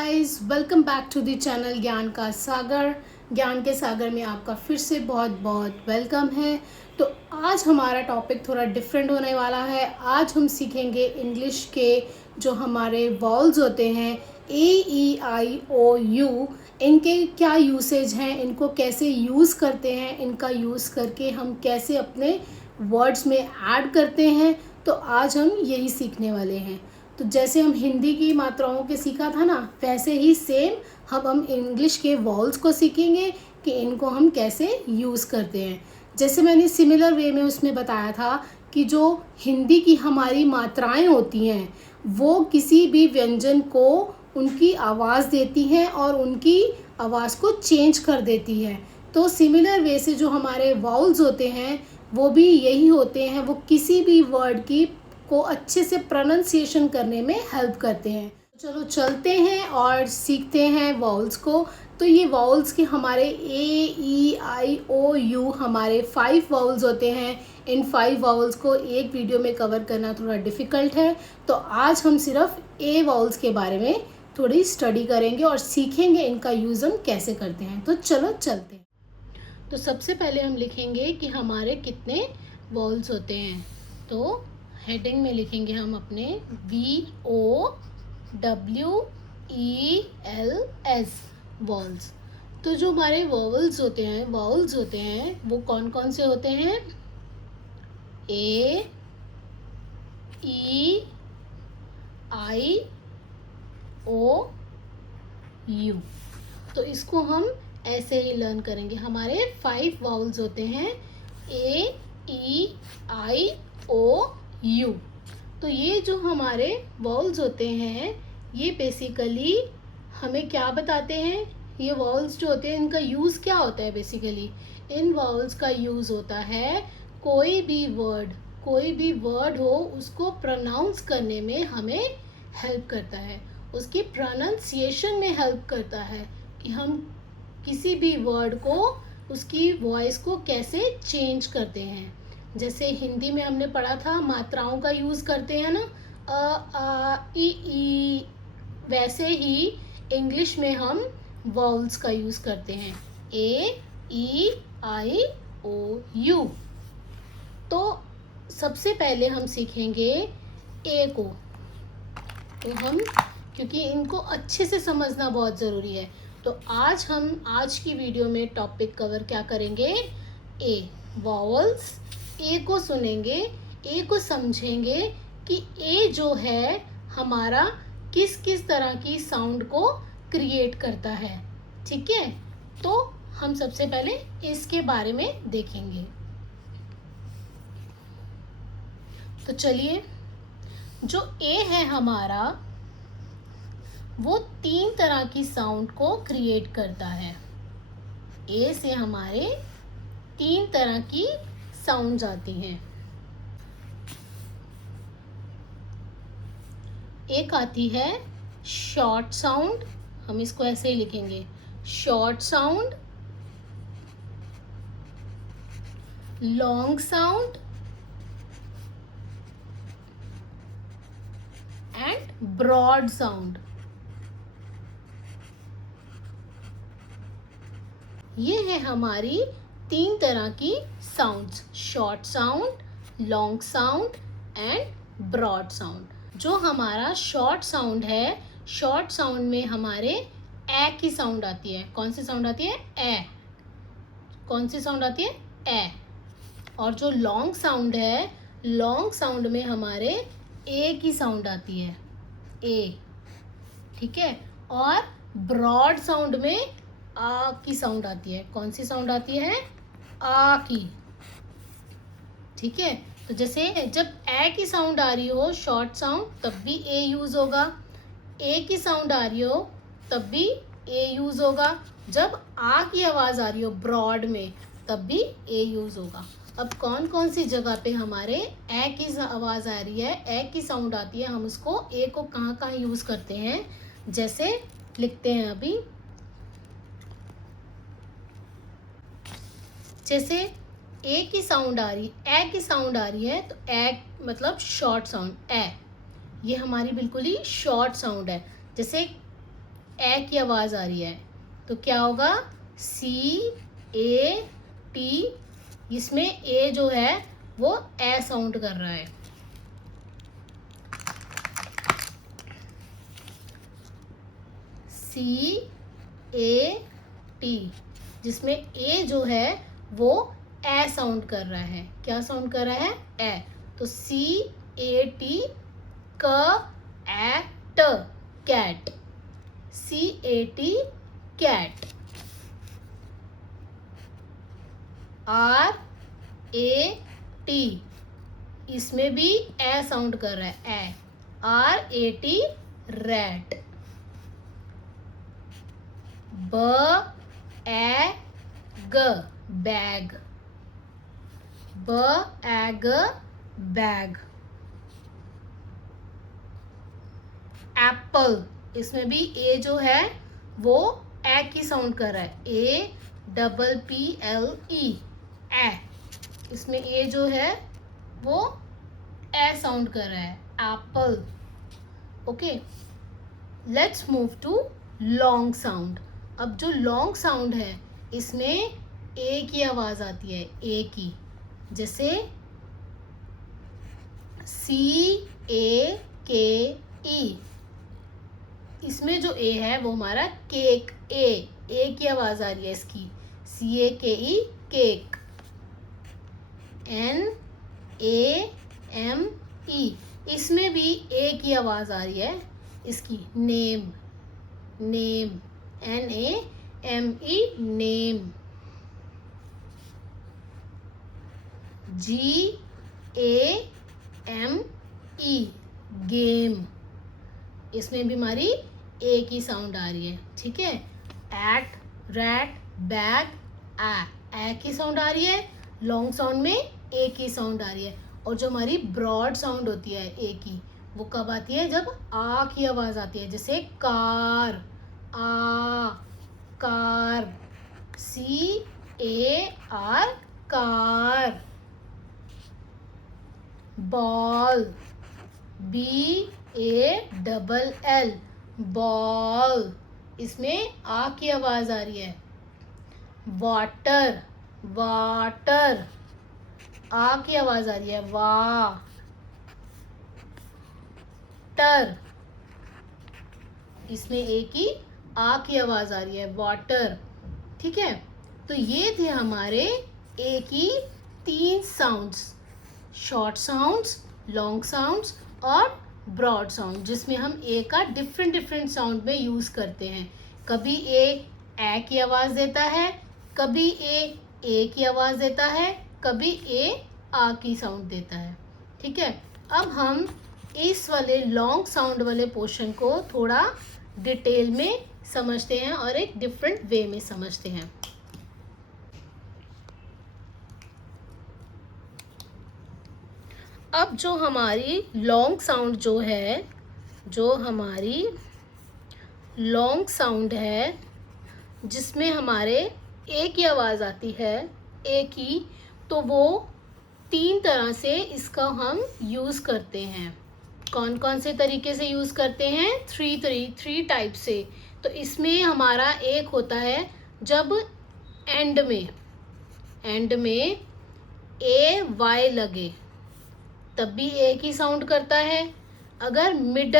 Guys, welcome back to the channel Gyan Ka सागर। ज्ञान के सागर में आपका फिर से बहुत बहुत वेलकम है। तो आज हमारा टॉपिक थोड़ा डिफरेंट होने वाला है। आज हम सीखेंगे इंग्लिश के जो हमारे वॉल्स होते हैं A, E, I, O, U, इनके क्या यूसेज हैं, इनको कैसे यूज़ करते हैं, इनका यूज़ करके हम कैसे अपने वर्ड्स में ऐड करते हैं। तो आज हम यही सीखने वाले हैं। तो जैसे हम हिंदी की मात्राओं के सीखा था ना, वैसे ही सेम हम इंग्लिश के वॉल्स को सीखेंगे कि इनको हम कैसे यूज़ करते हैं। जैसे मैंने सिमिलर वे में उसमें बताया था कि जो हिंदी की हमारी मात्राएं होती हैं वो किसी भी व्यंजन को उनकी आवाज़ देती हैं और उनकी आवाज़ को चेंज कर देती है। तो सिमिलर वे से जो हमारे वॉल्स होते हैं वो भी यही होते हैं, वो किसी भी वर्ड की को अच्छे से प्रोनाउंसिएशन करने में हेल्प करते हैं। चलो चलते हैं और सीखते हैं वॉल्स को। तो ये वॉल्स के हमारे A, E, I, O, U हमारे 5 वॉल्स होते हैं। इन 5 वॉल्स को एक वीडियो में कवर करना थोड़ा डिफ़िकल्ट है, तो आज हम सिर्फ A वॉल्स के बारे में थोड़ी स्टडी करेंगे और सीखेंगे इनका यूज़ हम कैसे करते हैं। तो चलो चलते हैं। तो सबसे पहले हम लिखेंगे कि हमारे कितने वॉल्स होते हैं। तो हेडिंग में लिखेंगे हम अपने VOWELS वॉल्स। तो जो हमारे वॉवल्स होते हैं वो कौन कौन से होते हैं? A, E, I, O, U। तो इसको हम ऐसे ही लर्न करेंगे। हमारे 5 वाउल्स होते हैं A, E, I, O, U। तो ये जो हमारे वाउल्स होते हैं ये बेसिकली हमें क्या बताते हैं? ये वाउल्स जो होते हैं इनका यूज़ क्या होता है? बेसिकली इन वाउल्स का यूज़ होता है कोई भी वर्ड हो उसको प्रोनाउंस करने में हमें हेल्प करता है, उसकी प्रोनाउंसिएशन में हेल्प करता है कि हम किसी भी वर्ड को उसकी वॉइस को कैसे चेंज करते हैं। जैसे हिंदी में हमने पढ़ा था मात्राओं का यूज़ करते हैं ना, अ, आ, ई, वैसे ही इंग्लिश में हम वॉवल्स का यूज़ करते हैं A, E, I, O, U। तो सबसे पहले हम सीखेंगे ए को। तो हम क्योंकि इनको अच्छे से समझना बहुत ज़रूरी है, तो आज की वीडियो में टॉपिक कवर क्या करेंगे? ए वॉवल्स। ए को सुनेंगे, ए को समझेंगे कि ए जो है हमारा किस किस तरह की साउंड को क्रिएट करता है। ठीक है, तो हम सबसे पहले इसके बारे में देखेंगे। तो चलिए, जो ए है हमारा वो 3 तरह की साउंड को क्रिएट करता है। ए से हमारे 3 तरह की साउंड्स आती हैं। एक आती है शॉर्ट साउंड, हम इसको ऐसे ही लिखेंगे short sound, long sound and broad sound. ये है हमारी 3 तरह की sounds, short sound, long sound and broad sound. जो हमारा शॉर्ट साउंड है, शॉर्ट साउंड में हमारे ए की साउंड आती है। कौन सी साउंड आती है? ए। कौन सी साउंड आती है? ए। और जो लॉन्ग साउंड है, लॉन्ग साउंड में हमारे ए की साउंड आती है, ए। ठीक है, और ब्रॉड साउंड में आ की साउंड आती है। कौन सी साउंड आती है? आ की। ठीक है, तो जैसे जब ए की साउंड आ रही हो शॉर्ट साउंड तब भी ए यूज होगा, ए की साउंड आ रही हो तब भी ए यूज होगा, जब आ की आवाज आ रही हो ब्रॉड में तब भी ए यूज होगा। अब कौन कौन सी जगह पे हमारे ए की आवाज आ रही है, ए की साउंड आती है, हम उसको ए को कहाँ कहाँ यूज करते हैं, जैसे लिखते हैं अभी। जैसे ए की साउंड आ रही, ए की साउंड आ रही है तो ए मतलब शॉर्ट साउंड, ए ये हमारी बिल्कुल ही शॉर्ट साउंड है। जैसे ए की आवाज आ रही है, तो क्या होगा? CAT। इसमें ए जो है वो ए साउंड कर रहा है। CAT, जिसमें ए जो है वो ए साउंड कर रहा है। क्या साउंड कर रहा है? ए। तो CAT, cat, cat, CAT, cat. RAT, इसमें भी ए साउंड कर रहा है, A. RAT, rat. Bag, bag, bag, bag. Apple, इसमें भी ए जो है वो ए की साउंड कर रहा है, APPLE, ए। इसमें ए जो है वो ए साउंड कर रहा है, apple. Okay, let's move to long sound. अब जो लॉन्ग साउंड है इसमें ए की आवाज आती है, ए की। जैसे CAKE, इसमें जो ए है वो हमारा केक, ए की आवाज आ रही है इसकी, CAKE, केक। NAME, इसमें भी ए की आवाज आ रही है इसकी, name, name, NAME, name. GAME, game, इसमें भी हमारी ए की साउंड आ रही है। ठीक है, एट, रैट, बैग, ए की साउंड आ रही है। लॉन्ग साउंड में ए की साउंड आ रही है। और जो हमारी ब्रॉड साउंड होती है ए की, वो कब आती है? जब आ की आवाज आती है। जैसे car, car, CAR, car. Ball, BALL, ball, इसमें आ की आवाज आ रही है। वाटर, वाटर, आ की आवाज आ रही है, वा। टर, इसमें ए की आ की आवाज आ रही है, वाटर। ठीक है, तो ये थे हमारे ए की 3 sounds, short sounds, long sounds और ब्रॉड साउंड, जिसमें हम ए का डिफरेंट डिफरेंट साउंड में यूज करते हैं। कभी ए की आवाज देता है, कभी ए की आवाज देता है, कभी ए आ की साउंड देता है। ठीक है, अब हम इस वाले लॉन्ग साउंड वाले पोर्शन को थोड़ा डिटेल में समझते हैं और एक डिफरेंट वे में समझते हैं। अब जो हमारी लॉन्ग साउंड जो है, जो हमारी लॉन्ग साउंड है जिसमें हमारे ए की आवाज़ आती है, ए की, तो वो 3 तरह से इसका हम यूज़ करते हैं। कौन कौन से तरीके से यूज़ करते हैं? 3 टाइप से। तो इसमें हमारा एक होता है जब एंड में AY लगे तब भी ए की साउंड करता है। अगर मिड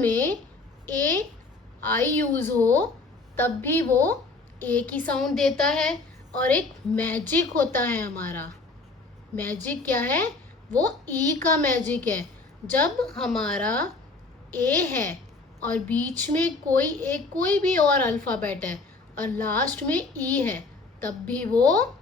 में AI यूज़ हो तब भी वो ए की साउंड देता है। और एक मैजिक होता है हमारा, मैजिक क्या है? वो ई का मैजिक है। जब हमारा ए है और बीच में कोई भी और अल्फ़ाबेट है और लास्ट में ई है, तब भी वो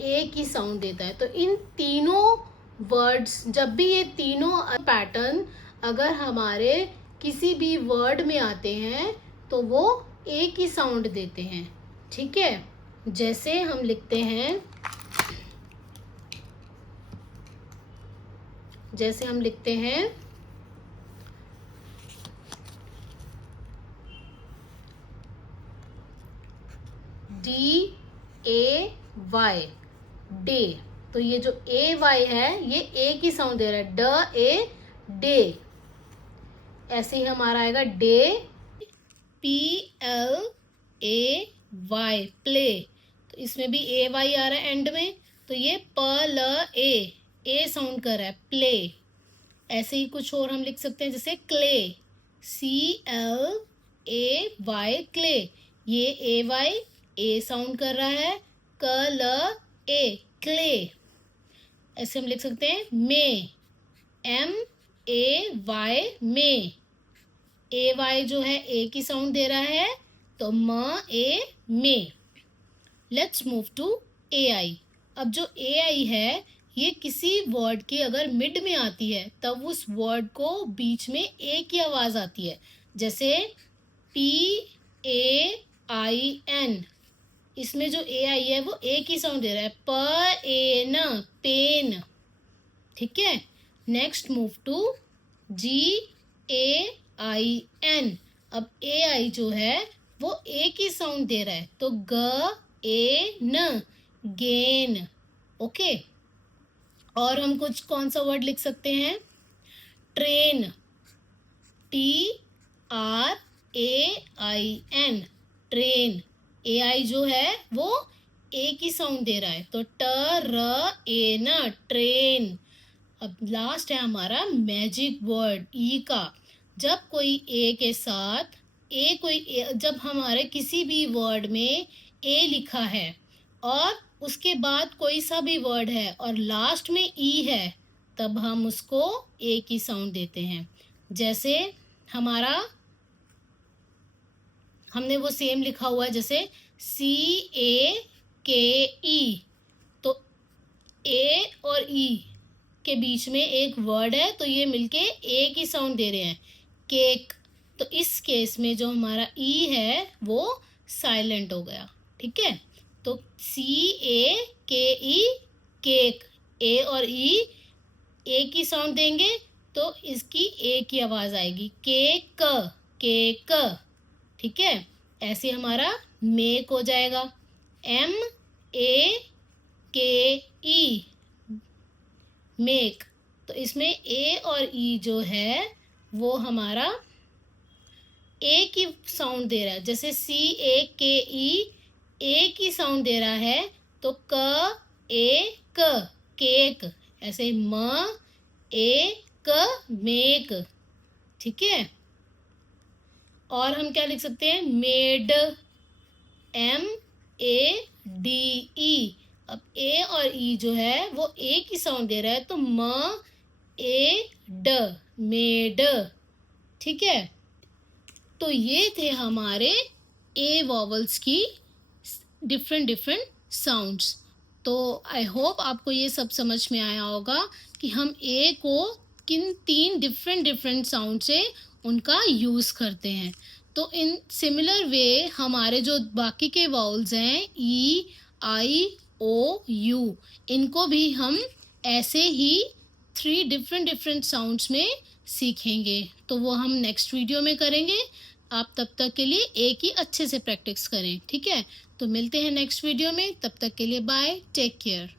ए की साउंड देता है। तो इन तीनों वर्ड्स, जब भी ये तीनों पैटर्न अगर हमारे किसी भी वर्ड में आते हैं तो वो ए की साउंड देते हैं। ठीक है, जैसे हम लिखते हैं, DAY, डे। तो ये जो AY है ये ए की साउंड दे रहा है, डे। ऐसे ही हमारा आएगा डे, PLAY, प्ले। तो इसमें भी AY आ रहा है एंड में, तो ये PLA साउंड कर रहा है, प्ले। ऐसे ही कुछ और हम लिख सकते हैं, जैसे क्ले, CLAY, क्ले। ये AY A साउंड कर रहा है, KLA, क्ले। ऐसे हम लिख सकते हैं मे, MAY, मे। AY जो है A की साउंड दे रहा है, तो मे। Let's move to AI। अब जो AI है, ये किसी वर्ड के अगर मिड में आती है तब उस वर्ड को बीच में ए की आवाज आती है, जैसे PAIN। इसमें जो AI है वो ए की साउंड दे रहा है, पेन, पेन। ठीक है। Next move to GAIN। अब AI जो है वो ए की साउंड दे रहा है, तो GAN, गेन। ओके। और हम कुछ कौन सा वर्ड लिख सकते हैं, ट्रेन, TRAIN, ट्रेन। AI जो है वो ए की साउंड दे रहा है, तो TRAN, ट्रेन। अब लास्ट है हमारा मैजिक वर्ड ई का। जब कोई ए के साथ जब हमारे किसी भी वर्ड में ए लिखा है और उसके बाद कोई सा भी वर्ड है और लास्ट में ई है, तब हम उसको ए की साउंड देते हैं। जैसे हमने वो सेम लिखा हुआ है, जैसे CAKE, तो ए और ई के बीच में एक वर्ड है, तो ये मिलके ए की साउंड दे रहे हैं, केक। तो इस केस में जो हमारा ई है वो साइलेंट हो गया। ठीक है। तो CAKE, केक। ए और ई ए की साउंड देंगे तो इसकी ए की आवाज आएगी, केक, केक। ठीक है। ऐसे हमारा मेक हो जाएगा, MAKE, मेक। तो इसमें ए और ई जो है वो हमारा ए की साउंड दे रहा है, जैसे CAKE ए की साउंड दे रहा है, तो केक, केक। ऐसे मेक। ठीक है। और हम क्या लिख सकते हैं, मेड, MADE। अब ए और ई जो है वो ए की साउंड दे रहा है, तो मेड। ठीक है। तो ये थे हमारे ए वॉवल्स की डिफरेंट साउंड्स। तो आई होप आपको ये सब समझ में आया होगा कि हम ए को किन 3 डिफरेंट साउंड से उनका यूज़ करते हैं। तो इन सिमिलर वे हमारे जो बाकी के वाउल्स हैं, ई, आई, ओ, यू, इनको भी हम ऐसे ही 3 डिफरेंट साउंड्स में सीखेंगे। तो वो हम नेक्स्ट वीडियो में करेंगे। आप तब तक के लिए एक ही अच्छे से प्रैक्टिस करें। ठीक है। तो मिलते हैं नेक्स्ट वीडियो में, तब तक के लिए बाय, टेक केयर।